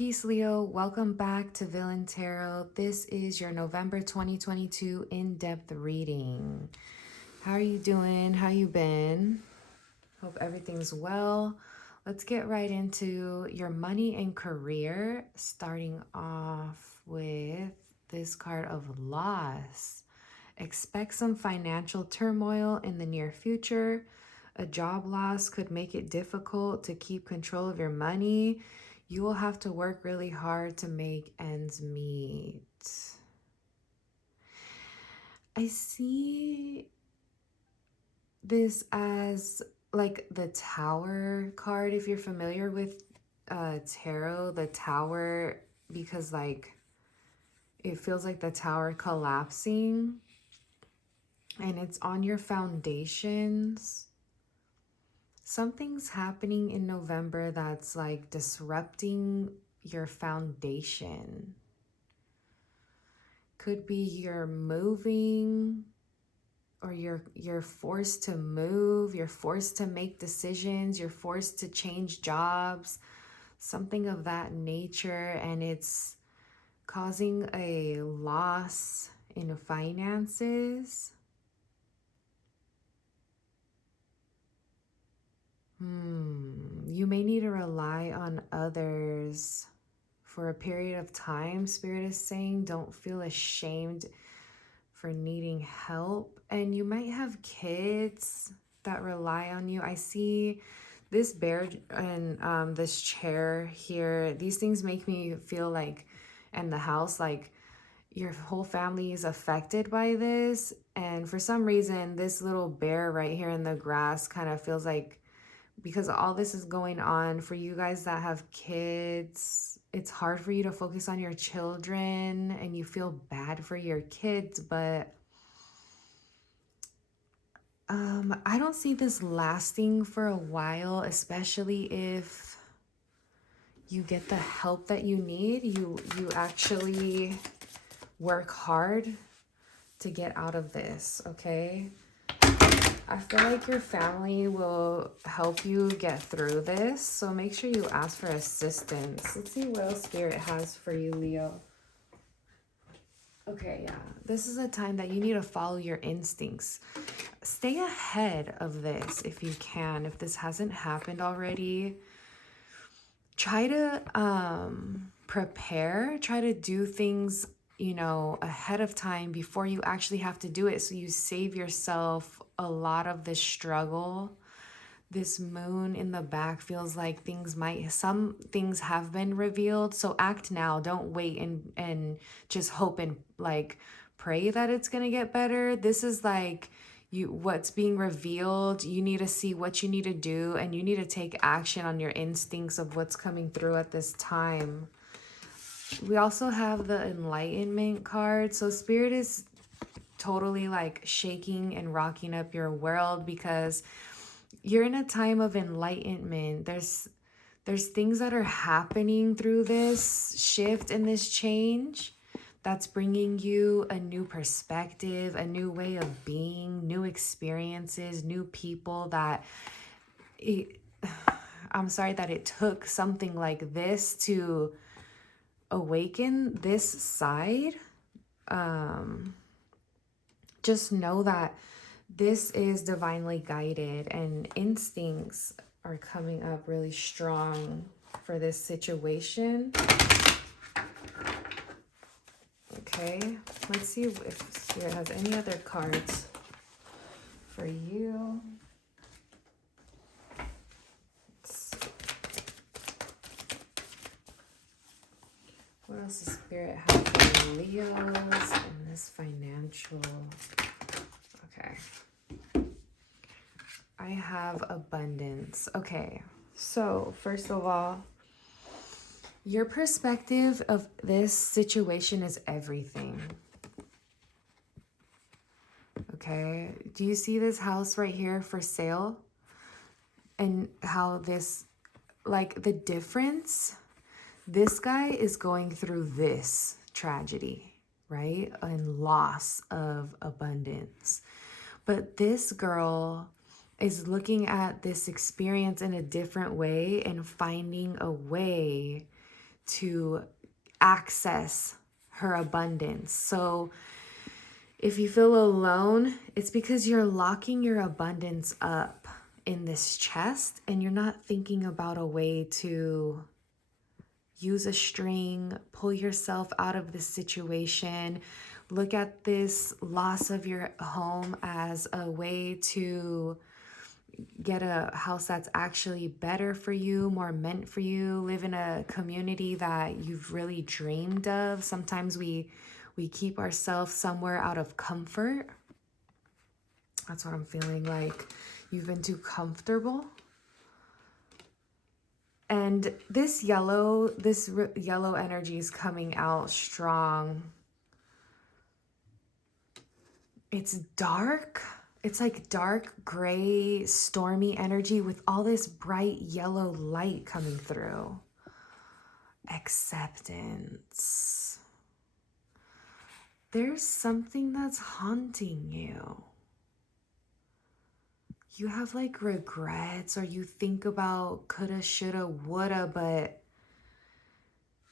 Peace, Leo. Welcome back to Villain Tarot. This is your November 2022 in-depth reading. How are you doing? How you been? Hope everything's well. Let's get right into your money and career, starting off with this card of loss. Expect some financial turmoil in the near future. A job loss could make it difficult to keep control of your money. You will have to work really hard to make ends meet. I see this as like the Tower card, if you're familiar with tarot, the Tower, because like it feels like the tower collapsing and it's on your foundations. Something's happening in November that's like disrupting your foundation. Could be you're moving, or you're forced to move, you're forced to make decisions, you're forced to change jobs, something of that nature, and it's causing a loss in finances. You may need to rely on others for a period of time. Spirit is saying don't feel ashamed for needing help. And you might have kids that rely on you. I see this bear and this chair here. These things make me feel like, and the house, like your whole family is affected by this. And for some reason, this little bear right here in the grass kind of feels like, because all this is going on for you guys that have kids, it's hard for you to focus on your children and you feel bad for your kids. But I don't see this lasting for a while, especially if you get the help that you need. You actually work hard to get out of this, okay? I feel like your family will help you get through this, so make sure you ask for assistance. Let's see what else Spirit has for you, Leo. Okay, yeah. This is a time that you need to follow your instincts. Stay ahead of this if you can. If this hasn't happened already, try to prepare. Try to do things, ahead of time before you actually have to do it, so you save yourself a lot of the struggle. This moon in the back feels like some things have been revealed, so act now. Don't wait and just hope and like pray that it's gonna get better. This is like what's being revealed. You need to see what you need to do, and you need to take action on your instincts of what's coming through at this time. We also have the Enlightenment card. So Spirit is totally like shaking and rocking up your world because you're in a time of enlightenment. There's things that are happening through this shift and this change that's bringing you a new perspective, a new way of being, new experiences, new people that I'm sorry that it took something like this to awaken this side. Just know that this is divinely guided and instincts are coming up really strong for this situation. Okay, let's see if Spirit has any other cards for you. What else does Spirit have for Leos in this financial? Okay. I have abundance. Okay, so first of all, your perspective of this situation is everything. Okay, do you see this house right here for sale? And how this, like the difference, this guy is going through this tragedy, right? And loss of abundance. But this girl is looking at this experience in a different way and finding a way to access her abundance. So if you feel alone, it's because you're locking your abundance up in this chest and you're not thinking about a way to use a string, pull yourself out of this situation. Look at this loss of your home as a way to get a house that's actually better for you, more meant for you, live in a community that you've really dreamed of. Sometimes we keep ourselves somewhere out of comfort. That's what I'm feeling like. You've been too comfortable. And this yellow energy is coming out strong. It's dark. It's like dark gray, stormy energy with all this bright yellow light coming through. Acceptance. There's something that's haunting you. You have like regrets, or you think about coulda, shoulda, woulda, but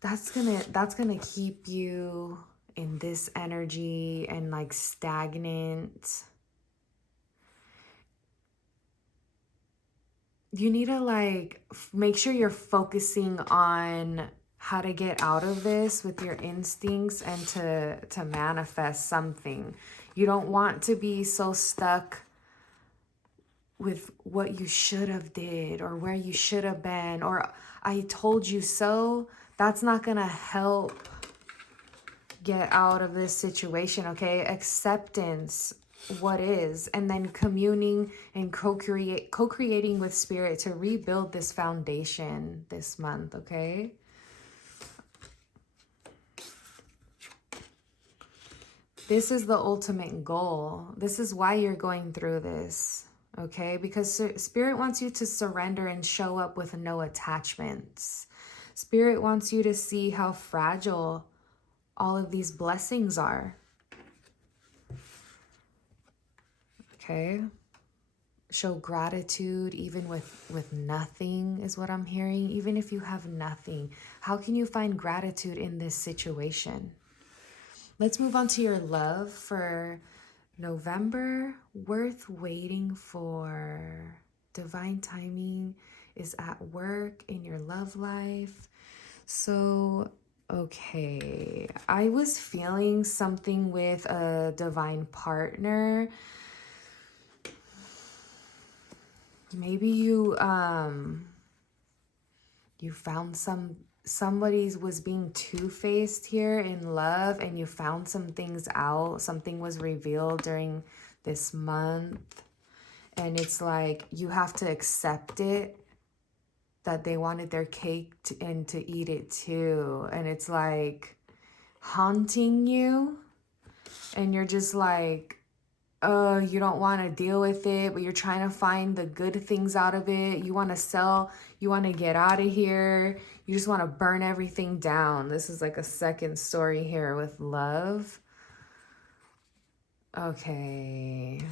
that's gonna keep you in this energy and like stagnant. You need to like make sure you're focusing on how to get out of this with your instincts and to manifest something. You don't want to be so stuck with what you should have did or where you should have been or I told you so. That's not gonna help get out of this situation, okay? Acceptance, what is, and then communing and co-creating with spirit to rebuild this foundation this month, okay? This is the ultimate goal. This is why you're going through this, okay? Because spirit wants you to surrender and show up with no attachments. Spirit wants you to see how fragile all of these blessings are. Okay? Show gratitude even with nothing is what I'm hearing. Even if you have nothing, how can you find gratitude in this situation? Let's move on to your love for November. Worth waiting for. Divine timing is at work in your love life. So, okay, I was feeling something with a divine partner. Maybe you found somebody was being two-faced here in love, and you found some things out. Something was revealed during this month, and it's like you have to accept it, that they wanted their cake and to eat it too. And it's like haunting you, and you're just like, you don't want to deal with it, but you're trying to find the good things out of it. You want to sell, you want to get out of here. You just want to burn everything down. This is like a second story here with love. Okay.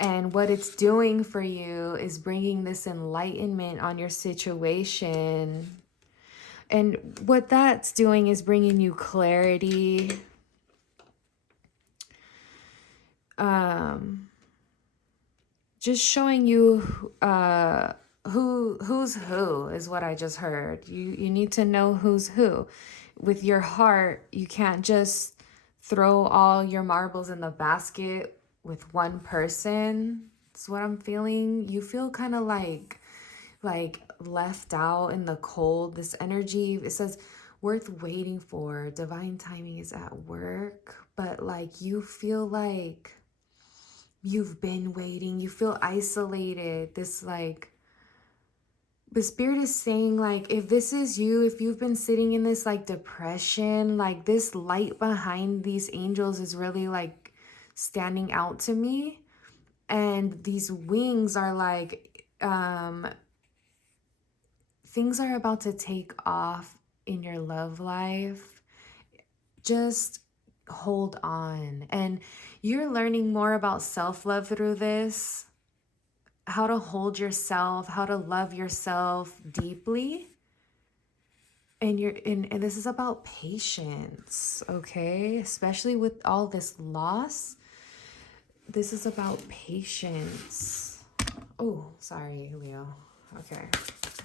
And what it's doing for you is bringing this enlightenment on your situation. And what that's doing is bringing you clarity. Just showing you who's who is what I just heard. You need to know who's who. With your heart, you can't just throw all your marbles in the basket with one person. That's what I'm feeling. You feel kind of like left out in the cold. This energy, it says worth waiting for. Divine timing is at work, but like you feel like you've been waiting. You feel isolated. This like, the spirit is saying like, if this is you, if you've been sitting in this like depression, like this light behind these angels is really like standing out to me. And these wings are like, things are about to take off in your love life. Just hold on. And you're learning more about self-love through this, how to hold yourself, how to love yourself deeply. and this is about patience, okay? Especially with all this loss, this is about patience. Oh, sorry, Leo. Okay.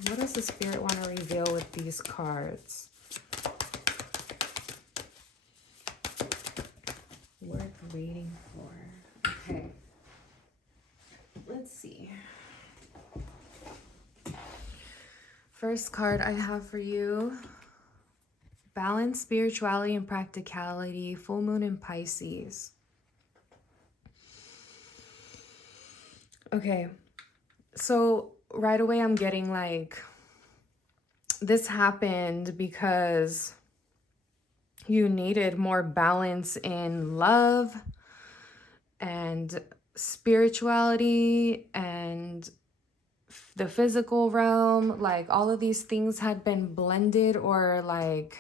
What does the spirit want to reveal with these cards? Worth waiting for. Okay. Let's see. First card I have for you. Balance, spirituality, and practicality. Full moon in Pisces. Okay. So right away I'm getting like, this happened because you needed more balance in love and spirituality and the physical realm. Like all of these things had been blended or like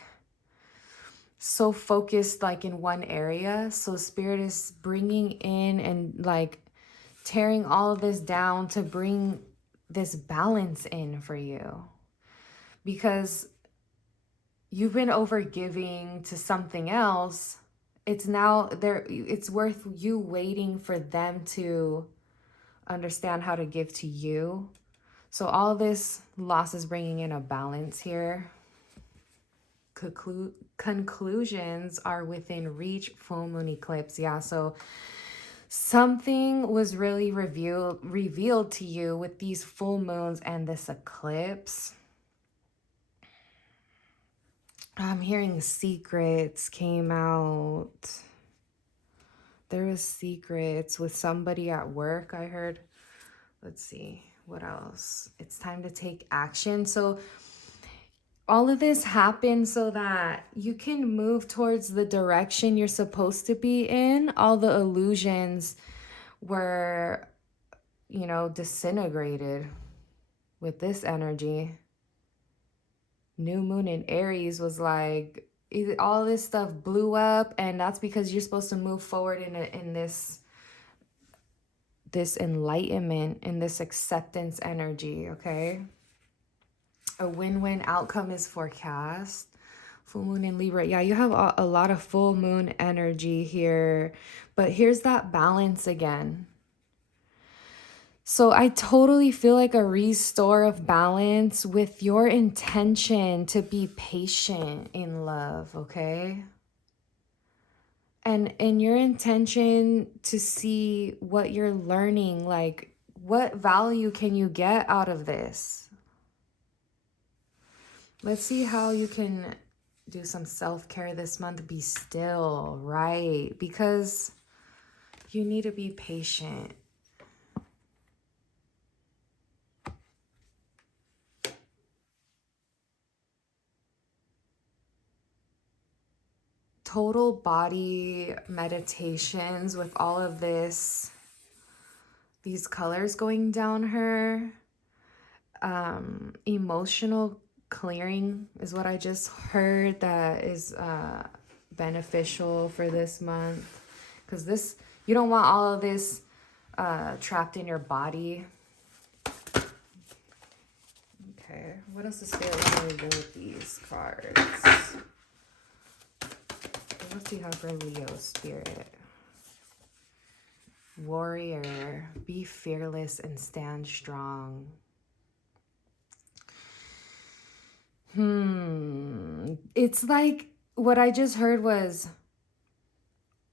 so focused like in one area. So spirit is bringing in and like tearing all of this down to bring this balance in for you, because you've been overgiving to something else. It's now there, it's worth you waiting for them to understand how to give to you. So all this loss is bringing in a balance here. Conclusions are within reach. Full moon eclipse. Yeah, so something was really revealed to you with these full moons and this eclipse. I'm hearing secrets came out. There was secrets with somebody at work, I heard. Let's see, what else? It's time to take action. So all of this happened so that you can move towards the direction you're supposed to be in. All the illusions were, you know, disintegrated with this energy. New moon in Aries was like, all this stuff blew up, and that's because you're supposed to move forward in this enlightenment, in this acceptance energy, okay? A win-win outcome is forecast. Full moon in Libra. Yeah, you have a lot of full moon energy here, but here's that balance again. So I totally feel like a restore of balance with your intention to be patient in love, okay? And in your intention to see what you're learning, like what value can you get out of this? Let's see how you can do some self-care this month. Be still, right? Because you need to be patient. Total body meditations with all of this, these colors going down her. Emotional clearing is what I just heard that is beneficial for this month, because this, you don't want all of this trapped in your body. Okay, what else does spirit want to do with these cards? What do you have for Leo spirit? Warrior, be fearless and stand strong. It's like what I just heard was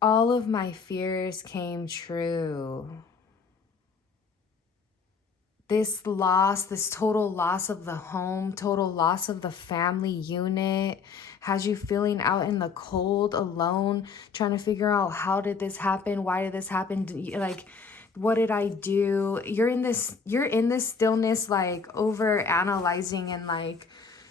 all of my fears came true. This loss, this total loss of the home, total loss of the family unit has you feeling out in the cold alone, trying to figure out, how did this happen? Why did this happen? Like, what did I do? You're in this stillness, like over analyzing and like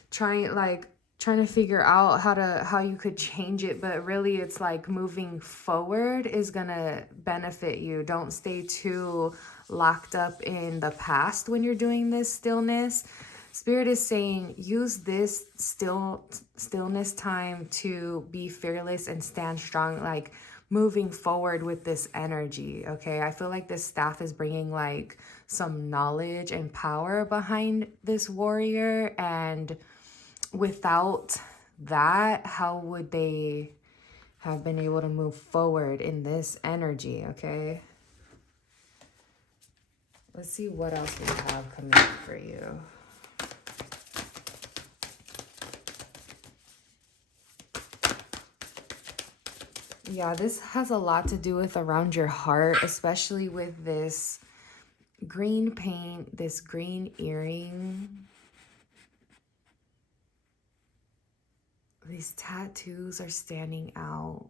trying to figure out how you could change it, but really it's like moving forward is gonna benefit you. Don't stay too locked up in the past when you're doing this stillness. Spirit is saying use this stillness time to be fearless and stand strong, like moving forward with this energy, okay? I feel like this staff is bringing like some knowledge and power behind this warrior, and without that, how would they have been able to move forward in this energy? Okay. Let's see what else we have coming up for you. Yeah, this has a lot to do with around your heart, especially with this green paint, this green earring. These tattoos are standing out.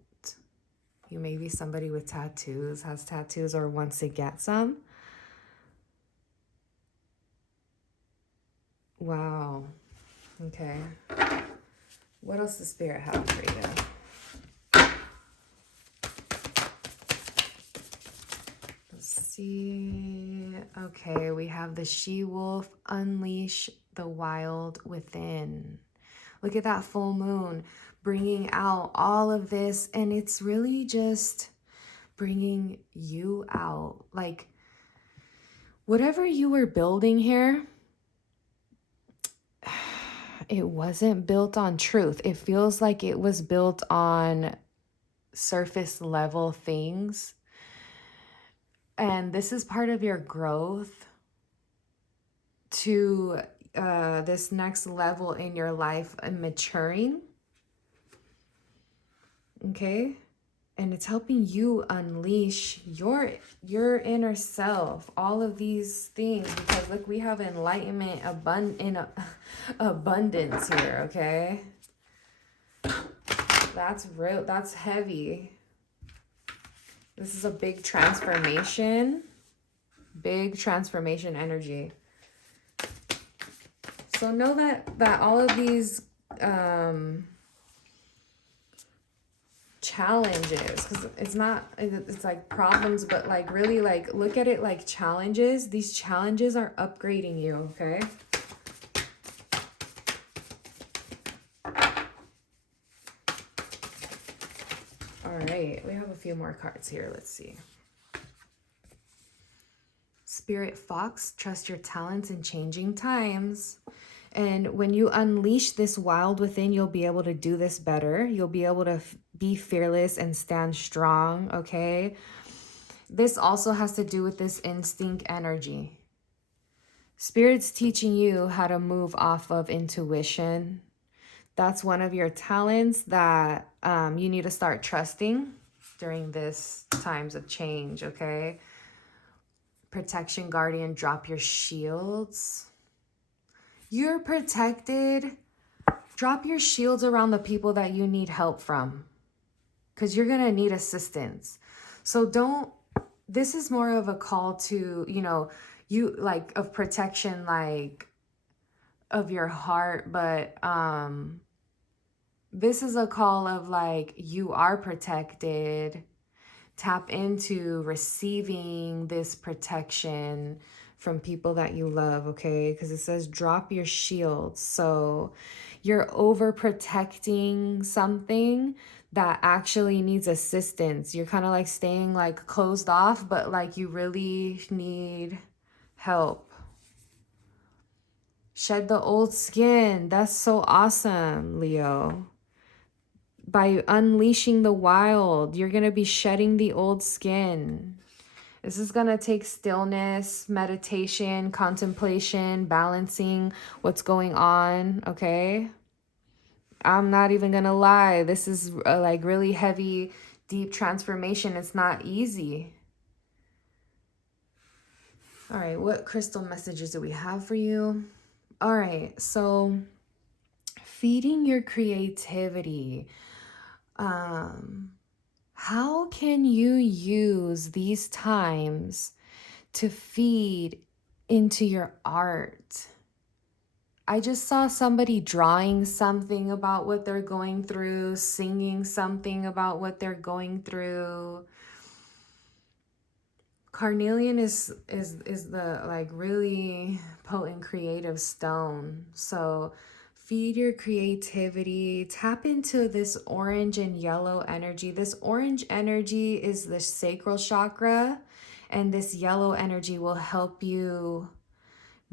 You may be somebody with tattoos, has tattoos, or wants to get some. Wow. Okay. What else does Spirit have for you? Let's see. Okay, we have the she-wolf, unleash the wild within. Look at that full moon bringing out all of this, and it's really just bringing you out. Like, whatever you were building here, it wasn't built on truth. It feels like it was built on surface level things. And this is part of your growth to this next level in your life and maturing. Okay? And it's helping you unleash your inner self, all of these things, because look, we have enlightenment abundance here, okay? That's real, that's heavy. This is a big transformation energy. So know that all of these challenges, because it's like problems, but like really, like, look at it like challenges. These challenges are upgrading you, okay? All right, we have a few more cards here. Let's see. Spirit Fox, trust your talents in changing times. And when you unleash this wild within, you'll be able to do this better. You'll be able to be fearless and stand strong, okay? This also has to do with this instinct energy. Spirit's teaching you how to move off of intuition. That's one of your talents that you need to start trusting during this times of change, okay? Protection, guardian, drop your shields. You're protected. Drop your shields around the people that you need help from, because you're going to need assistance. So this is more of a call to, you like of protection, like of your heart. But this is a call of like, you are protected. Tap into receiving this protection from people that you love, okay? Because it says drop your shields. So you're overprotecting something that actually needs assistance. You're kind of like staying like closed off, but like you really need help. Shed the old skin. That's so awesome, Leo. By unleashing the wild, you're going to be shedding the old skin. This is going to take stillness, meditation, contemplation, balancing what's going on, okay? I'm not even going to lie. This is like really heavy, deep transformation. It's not easy. All right, what crystal messages do we have for you? All right, so feeding your creativity. How can you use these times to feed into your art? I just saw somebody drawing something about what they're going through, singing something about what they're going through. Carnelian is the like really potent creative stone. So feed your creativity, tap into this orange and yellow energy. This orange energy is the sacral chakra, and this yellow energy will help you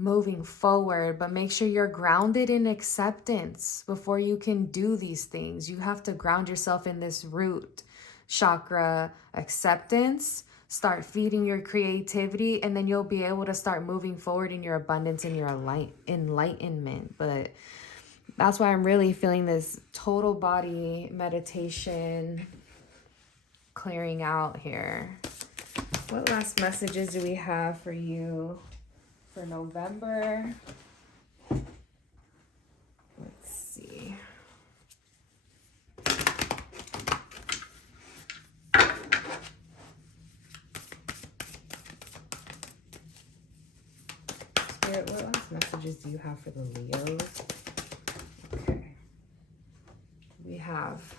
moving forward, but make sure you're grounded in acceptance before you can do these things. You have to ground yourself in this root chakra, acceptance. Start feeding your creativity, and then you'll be able to start moving forward in your abundance and your enlightenment. But that's why I'm really feeling this total body meditation clearing out here. What last messages do we have for you for November? Let's see. Spirit, what last messages do you have for the Leos? Okay. We have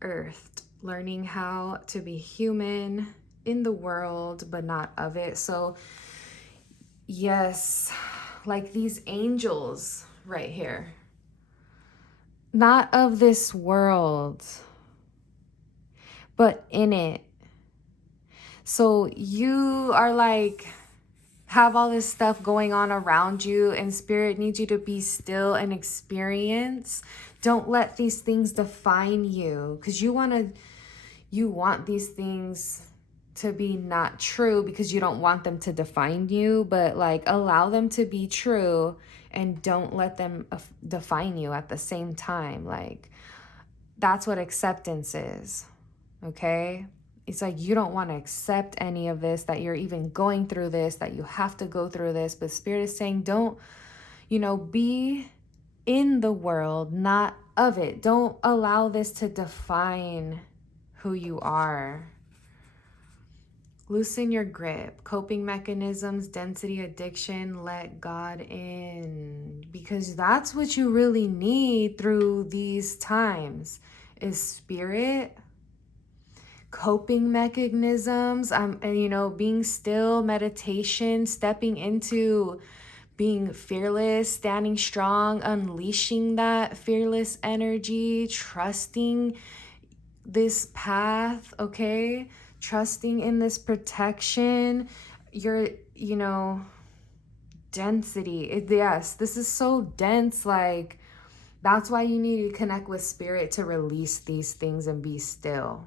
Earth, learning how to be human in the world, but not of it. So yes, like these angels right here, not of this world, but in it. So you are like, have all this stuff going on around you, and Spirit needs you to be still and experience. Don't let these things define you, because you want these things to be not true because you don't want them to define you, but like allow them to be true and don't let them define you at the same time. Like that's what acceptance is. Okay? It's like you don't want to accept any of this, that you're even going through this, that you have to go through this. But Spirit is saying, don't, be in the world, not of it. Don't allow this to define who you are. Loosen your grip, coping mechanisms, density, addiction, let God in. Because that's what you really need through these times is Spirit, coping mechanisms, and being still, meditation, stepping into being fearless, standing strong, unleashing that fearless energy, trusting this path, okay? Trusting in this protection, your, density. Yes, this is so dense. Like, that's why you need to connect with Spirit to release these things and be still.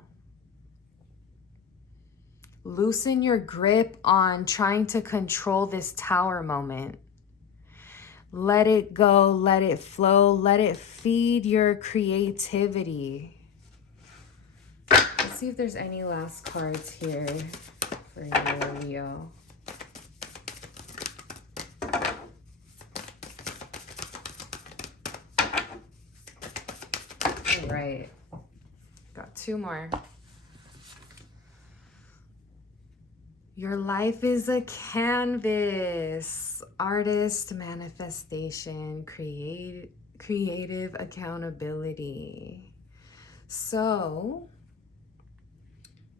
Loosen your grip on trying to control this tower moment. Let it go, let it flow, let it feed your creativity. Let's see if there's any last cards here for you, Leo. All right, got two more. Your life is a canvas. Artist, manifestation, creative accountability. So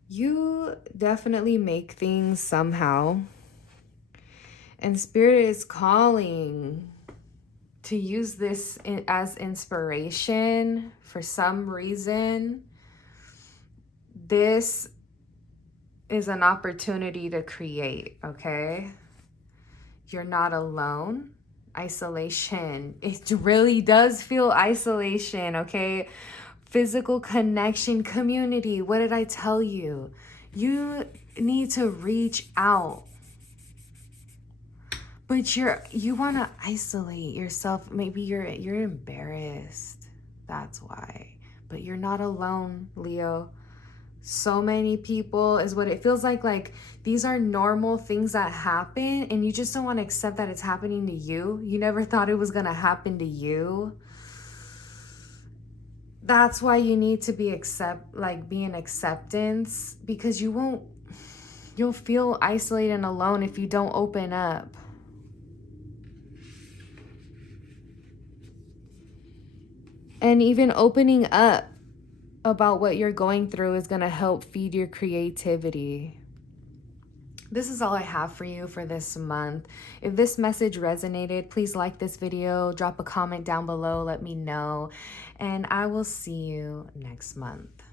you definitely make things somehow. And Spirit is calling to use this as inspiration for some reason. This is an opportunity to create, okay? You're not alone. Isolation. It really does feel isolation, okay? Physical connection, community. What did I tell you? You need to reach out. But you want to isolate yourself. Maybe you're embarrassed. That's why. But you're not alone, Leo. So many people is what it feels like these are normal things that happen, and you just don't want to accept that it's happening to you. You never thought it was going to happen to you. That's why you need to be be in acceptance, because you'll feel isolated and alone if you don't open up. And even opening up about what you're going through is going to help feed your creativity. This is all I have for you for this month. If this message resonated, please like this video, drop a comment down below, let me know, and I will see you next month.